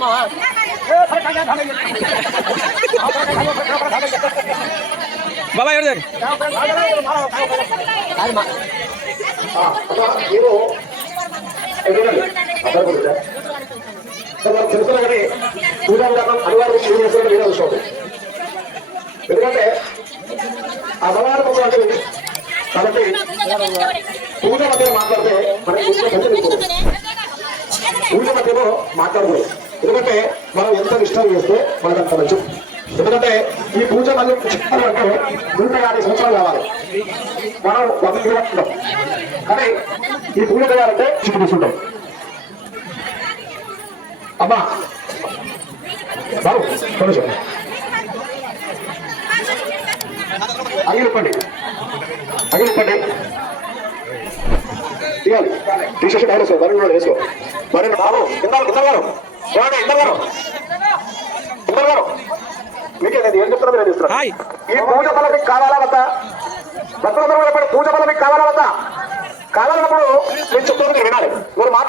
बाबा మీరు తెలుసుకున్నా కానీ పూజా విధానం అనివార్యం ఏం చేస్తారో లేదా చూసుకోండి. ఎందుకంటే అమ్మవారి ముఖం అంటే కాబట్టి పూజ మధ్యలో మాట్లాడితే మనకి పూజ మధ్యలో మాట్లాడకూడదు. ఎందుకంటే మనం ఎంత నిష్టం చేస్తే మనకు అంత మంచి. ఎందుకంటే ఈ పూజ మళ్ళీ చెప్పాలంటే 150 సంవత్సరాలు కావాలి. మనం 100 ఉంటాం కానీ ఈ పూజ చేయాలంటే చిక్కు తీసుకుంటాం. అమ్మా బాబు కొంచెం అగిలిప్పండి తీయాలి. టీషర్ట్ డైరెక్ట్ వేసుకో, మరి కూడా వేసుకో. మరి బాబు ఇందరు గారు మీకే నేను ఏం చెప్తున్నా మీరు చూస్తున్నా. ఈ పూజ బలం మీకు కావాలా వద్దా? భక్తులందరూ పూజ బలం మీకు కావాలా వద్దా? కావాలన్నప్పుడు నేను చెప్తున్నది వినాలి. మీరు మాట్లాడు.